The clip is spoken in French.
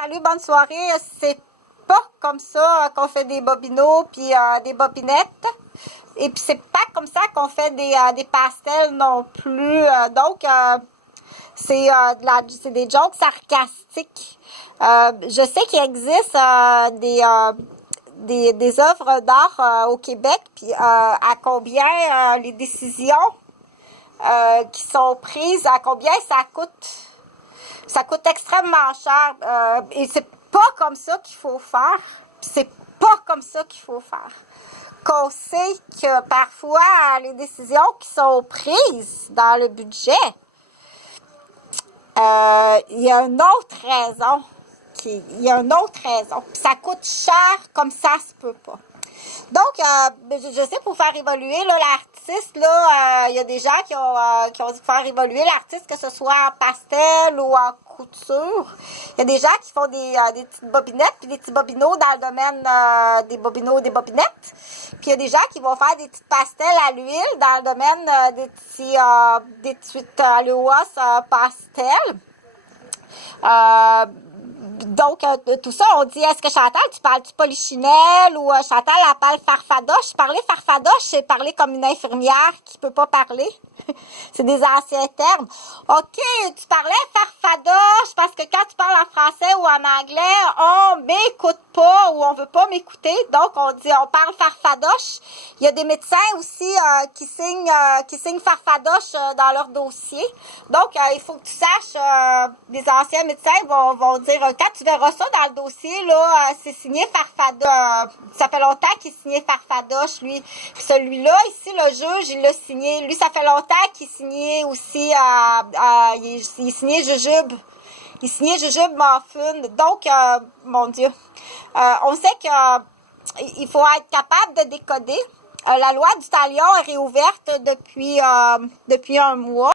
Salut, bonne soirée. C'est pas comme ça qu'on fait des bobineaux puis des bobinettes. Et puis c'est pas comme ça qu'on fait des pastels non plus. C'est des jokes sarcastiques. Je sais qu'il existe des œuvres d'art au Québec, puis à combien les décisions qui sont prises, à combien ça coûte. Ça coûte extrêmement cher. Et c'est pas comme ça qu'il faut faire. C'est pas comme ça qu'il faut faire. Qu'on sait que parfois, les décisions qui sont prises dans le budget, il y a une autre raison. Il y a une autre raison. Ça coûte cher comme ça se peut pas. Donc, je sais, pour faire évoluer là, l'artiste, là, il y a des gens qui ont dit faire évoluer l'artiste, que ce soit en pastel ou en couture. Il y a des gens qui font des petites bobinettes, puis des petits bobineaux dans le domaine des bobineaux, des bobinettes. Puis il y a des gens qui vont faire des petites pastels à l'huile dans le domaine des petites aloas pastel. Donc, tout ça, on dit, est-ce que Chantal, tu parles du polichinelle ou Chantal, elle parle farfadoche? Parler farfadoche, c'est parler comme une infirmière qui peut pas parler. C'est des anciens termes. OK, tu parlais farfadoche parce que quand tu parles en français ou en anglais, on m'écoute pas ou on veut pas m'écouter. Donc, on dit, on parle farfadoche. Il y a des médecins aussi qui signent farfadoche dans leur dossier. Donc, il faut que tu saches, les anciens médecins vont dire, quand tu verras ça dans le dossier, là, c'est signé farfadoche. Ça fait longtemps qu'il est signé farfadoche, lui. Celui-là, ici, le juge, il l'a signé. Lui, ça fait longtemps qu'il signait aussi, il signait Jujube. Il signait Jujube Muffin. Donc, mon Dieu, on sait que il faut être capable de décoder. La loi du talion est réouverte depuis un mois.